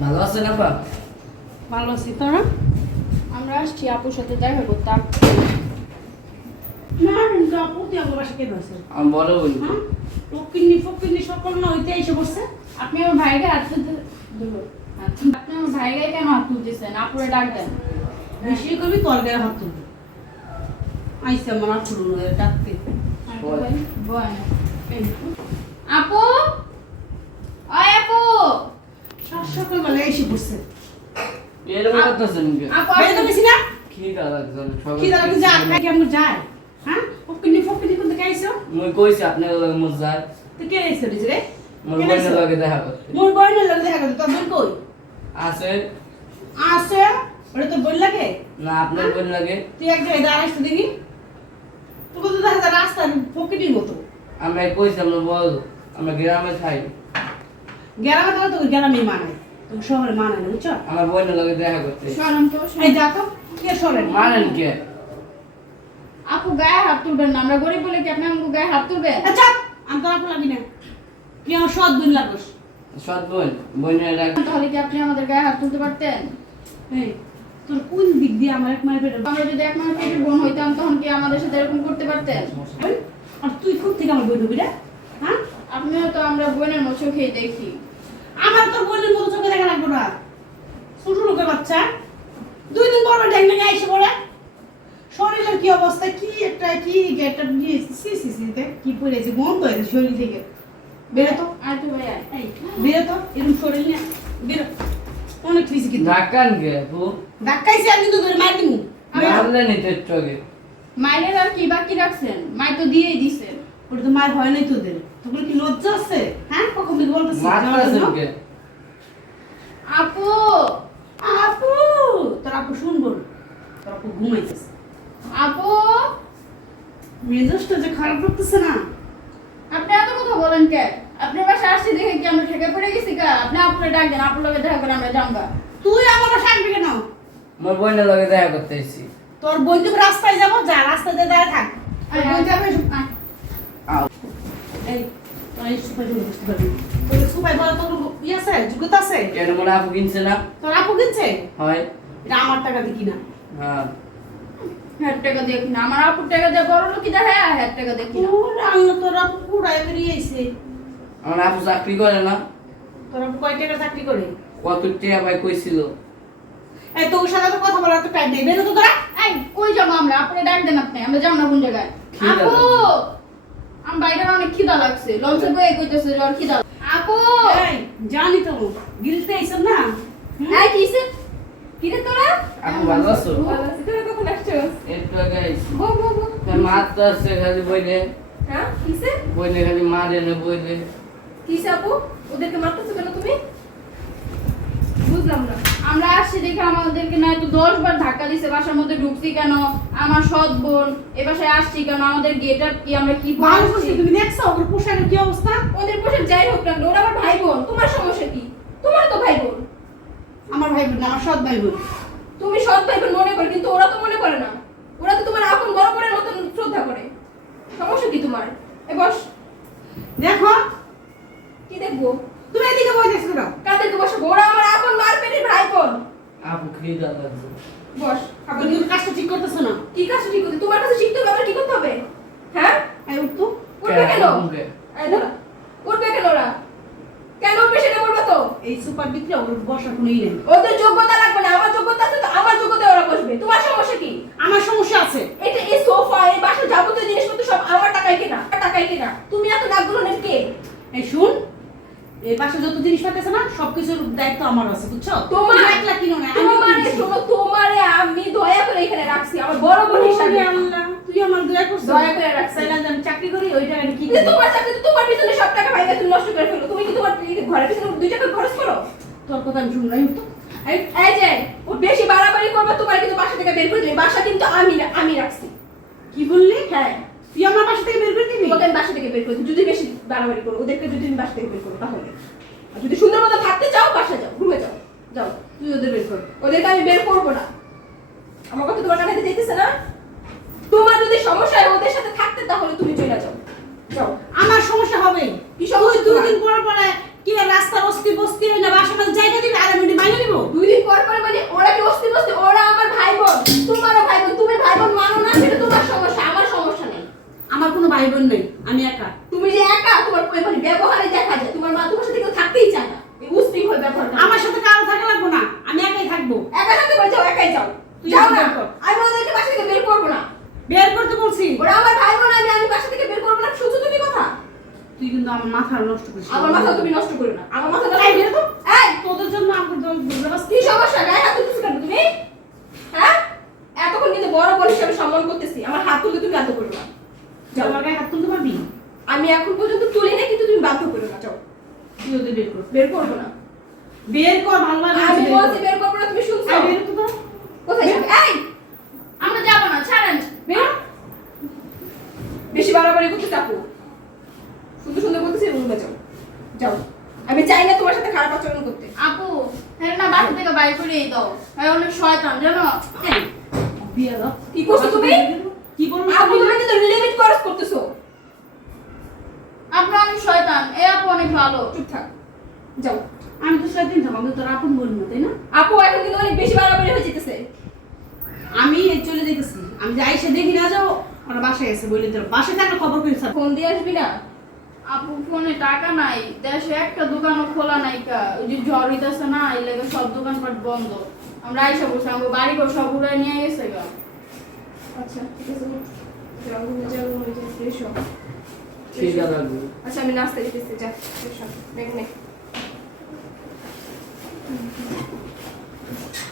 ভালো আছেন আপা? ভালো আছি তোরা? আমরা আসছি আপুর সাথে দেখা করতে আপ- না কিন্তু আপু তুই আমার বাসা কেন আছে? আমি বড় বোন হ্যাঁ? ফকিন্নি ফকিন্নি সকল না হইতে এসে বসছে আপনি আমার ভাইকে হাত তুলতে ধরো। আপনি আমার ভাইকে কেন হাত তুলতেছেন? আপুরে ডাক দেন। বেশি করবি তোর গায়ে হাত তুলবি। আইসে আমার আপুর ডাকতে। বয় আপু ওই আপু সাত সকালবেলা এসে বসছে এরকম করতেছেন কি আপু বাইরে বেশি না? খিদা লাগছে সকাল কি যা খাই কেমন যায় হ্যাঁ? ফকিন্নি ফকিন্নি কোন থেকে আইসো মুই কইছি আপনার লগে মোর যায়। তুই কে আইসো রে রে? মোর কে লগে দেখা করতে। মোর বইনের লাগে দেখা করতে তোর কই? আছে। আছে? ওরে তোর বোন লাগে? না আপনার বোন লাগে। তুই এক জায়গায় দাঁড়াইস তো দেখি। তোকে তো দেখা যায় রাস্তার মতো। আমরা কইছি আমরা বল আমরা গ্রামে খাই গ্রামে তোকে গ্রামে মানায়। তোকে শহরে মানায় না বুঝছ? আমার বোনের লগে দেখা করতে। সরম তো এই যা তো কে মানেন কে? আপু গায়ে হাত তুলবেন না আমরা গরিব বলে কি আপনি আমাকে গায়ে হাত তুলবেন? আচ্ছা আমি তোর আপু লাগি না। তুই আমার সৎ বোন লাগোস। সৎ বোন বোনের রাখ তাহলে কি আপনি আমাদের গায়ে হাত তুলতে পারতেন? এই তোর কোন দিক দিয়ে আমার এক মায়ের পেটে আমরা যদি এক পেটের বোন হইতাম তখন কি আমাদের সাথে এরকম করতে পারতেন? আর তুই কোন থেকে আমার বই রে? হ্যাঁ? আপনিও তো আমরা বোনের মতো চোখেই দেখি। আমার তোর বোনের মতো চোখে দেখা লাগবে না। ছোট লোকের বাচ্চা। দুই দিন পর ডেঙ্গে এসে পড়ে। শরীরের কি অবস্থা? কি একটা কি একটা সি সি সি তে কি পড়েছে? গন্ধ হয়েছে শরীর থেকে। বেরো তো। আর তো ভাই। এই এরকম শরীর নিয়ে বেরো। অনেক কিছু কিন্তু। ঢাকান কে আপু? ধাক্কাইছে আমি তো ধরে মার দিমু। মারলে নি তো একটু আগে মায়ের আর কি বাকি রাখছেন? মাই তো দিয়েই দিছেন ওটা তো মার হয় নাই তোদের। তোগুলো কি লজ্জা আছে? হ্যাঁ? কখন থেকে বলতেছিস আপু! আপু! তোর আপু শুনব। তোর আপু ঘুমাইতেছে। আপু! মেজাজটা যে খারাপ লাগতেছে না। আপনি এত কথা বলেন কে? আপনি পাশে আসছি দেখে কি আমরা ঠেকে পড়ে গেছি কা আপনি আপুরে ডাক দেন আপুর লগে দেখা করে আমরা জানবা তুই আমার আসবি কেন? মোর বোনের লগে দেখা করতে এসেছি। তোর বোন তুমি রাস্তায় যাব যা রাস্তায় দিয়ে দাঁড়ায় থাক। তোর বোন যাবে? এই মনে হয়। আমার টাকা দিয়ে কিনা। হ্যাঁ। টাকা দিয়ে কিনা। আমার আপুর টাকা দিয়ে বড় টাকা দিয়ে কিনা। আমি তোর আপু কুড়ায় আমার আপু চাকরি করে না। তোর আপু কয় টাকা চাকরি করে? কত টাকা ভাই কইছিল? এই তোর সাথে তো কথা বলার তো টাইম নেই। বেরো তো তোরা। এই কই যাব আমরা? আপুরে ডাক দেন আপনি। আমরা যাব না কোন জায়গায়? আপু! আমার বাইরে অনেক খিদা লাগছে। লঞ্চে বয়ে কইতেছে যে খিদা আপু! জানি তো গিলতে আইছস না? এই কিসে কিরে তোরা? আপু ভালো আছো? ভালো আছি। তোরা কখন আসছো? একটু আগে আইছি। বো বো তোর মা তো আছে খালি বইলে। হ্যাঁ কিসে বইলে খালি মারে না বইলে। কিসে আপু? ওদেরকে মারতেছো কেন তুমি? বুঝলাম না। আমরা আসছি দেখে আমাদেরকে দশ বার ধাক্কা দিছে বাসার মধ্যে ঢুকছি কেন? আমার সৎ বোন এ বাসায় আসছি কেন? আমাদের গেট আপ কি আমরা কি ভালো? তুমি দেখছ ওর পোশাকের কি অবস্থা? ওদের পোশাক যাই হোক না ওরা আমার ভাই বোন তোমার সমস্যা কি? তোমার তো ভাই বোন। আমার ভাই বোন আমার সৎ ভাই বোন। তুমি সৎ ভাই বোন মনে করে কিন্তু ওরা তো মনে করে না। ওরা তো তোমার আপন বড় বোনের মতন শ্রদ্ধা করে সমস্যা কি তোমার এ বস দেখো কি দেখব তুমি এদিকে বই দেখছ না কাদেরকে বসে ওরা আমার আপন মার পেটের ভাই বোন আপু খিদা লাগছে বস আবার তুমি কাজটা ঠিক করতেছো না। কি কাজটা ঠিক করতে তোমার কাছে শিখতে হবে আমার কি করতে হবে? হ্যাঁ? আই উঠতো। উঠবে কেন? উঠবে। এই দাঁড়া। করবে কেন ওরা? কেন উঠবে সেটা বলব তো? এই সুপার বিক্রি ওর বসা কোনো ই নেই। ওদের যোগ্যতা লাগবে না আমার যোগ্যতা আছে তো আমার যোগ্যতা ওরা বসবে তোমার সমস্যা কি আমার সমস্যা আছে এটা এই সোফা এই বাসার যাবতীয় জিনিসপত্র সব আমার টাকায় কেনা আমার টাকায় কেনা তুমি এত নাকগুলোনের কে এই শুন বাসায় যত আছে না সবকিছুর দায়িত্ব আমার আছে বুঝছ? তোমার একলা কিনো না তোমারে। শোনো তোমারে আমি দয়া করে এখানে রাখছি আমার বড় বোন হিসাবে আল্লাহ, তুই আমার দয়া করছিস? দয়া করে রাখছি। চাইলাম যে আমি চাকরি করি ওই টাকা কি তোমার চাকরি তো তোমার পিছনে সব টাকা ভাইগা তুমি নষ্ট করে ফেলো। তুমি কি তোমার ঘরের পিছনে দুই টাকা খরচ করো? তোর কথা আমি শুনলাই উঠতো এই যে ও বেশি বাড়াবাড়ি করবে তোমার কিন্তু বাসা থেকে বের করে দিবে বাসা কিন্তু আমি আমি রাখছি। কি বললি? হ্যাঁ। তুই আমার বাসা থেকে বের করে দিবি? আমি বাসা থেকে বের করে। যদি বেশি বাড়াবাড়ি করো, ওদেরকে যদি তুমি বাসা থেকে বের করো, তাহলে। আর যদি সুন্দর মতো থাকতে চাও, বাসা যাও রুমে যাও যাও, তুই ওদের বের কর। ওদেরকে আমি বের করব না। আমার কথা তোমার কানে যেতেছে না। তোমার যদি সমস্যা হয় ওদের সাথে থাকতে, তাহলে তুমি চলে যাও যাও আমার সমস্যা হবে কি সমস্যা তুই দুই তোমার? দিন পর পরে কি রাস্তা বস্তি বস্তি হয় না বাসা জায়গা দিবি আর আমি কোনো ভাই বোন নেই আমি একা। তুমি যে একা তোমার মানে ব্যবহারে দেখা যায়। তোমার মা তোমার সাথে কেউ থাকতেই চায় না। হয়ে ব্যবহার আমার সাথে কারও থাকা লাগবে না আমি একাই থাকব। একা থাকতে পারে যাও একাই যাও। তুই যাও না। আমি ওদেরকে বাসা থেকে বের করব না। বের করতে বলছি। ওরা আমার ভাই বোন আমি আমি বাসা থেকে বের করব না। শুধু তুমি কথা। তুই কিন্তু আমার মাথা নষ্ট করিস। আমার মাথা তুমি নষ্ট করো না। আমার মাথা এই বের তো। এই! তোদের জন্য আমার দল কি সমস্যা? গায়ে হাত তুলতেছি কেন তুমি হ্যাঁ এতক্ষণ কিন্তু বড় বোন হিসেবে সম্মান করতেছি আমার হাত তুলতে তুমি এত করো না যাও আমার গায়ে হাত তুলতে পারবি আমি এখন পর্যন্ত তুলি না কিন্তু তুমি বাধ্য করো না যাও তুই ওদের বের কর করব না। বের কর ভালো লাগে আমি বলছি বের করব না তুমি শুনছো? এই বের তো তো। কোথায় যাবে এই! আমরা যাব না ছাড়েন। বের। বেশি বাড়াবাড়ি করতে চাপো সুন্দর সুন্দর বলতেছি রুমে যাও। যাও। আমি চাই না তোমার সাথে খারাপ আচরণ করতে। আপু হ্যাঁ না বাসা থেকে বাইর করিয়ে দাও। হ্যাঁ অনেক শয়তান জানো? এই, বিয়ে দাও। কি করছ তুমি? কি বলব আপু তুমি কিন্তু লিমিট ক্রস করতেছো। আপনি অনেক শয়তান এ আপু অনেক ভালো। চুপ থাক। যাও আমি তো সেদিন থাকব আমি তোর আপন বলি না তাই না আপু এখন কিন্তু অনেক বেশি বাড়াবাড়ি হয়ে যেতেছে আমি এই চলে যেতেছি আমি যাই সে দেখি না যাও ওরা বাসায় এসে বলি তোর বাসায় থাকলে খবর করি স্যার ফোন দিয়ে আসবি না আপু ফোনে টাকা নাই দেশে একটা দোকানও খোলা নাই কা ওই যে ঝড় হইতেছে না এই লেগে সব দোকানপাট বন্ধ আমরা আইসা বসে আমাকে বাড়ি ঘর সব উড়ে নিয়ে গেছে গা আচ্ছা ঠিক আছে ঠিক আছে আচ্ছা আমি নাস্তা দিতেছি যা ফ্রেশ Thank you.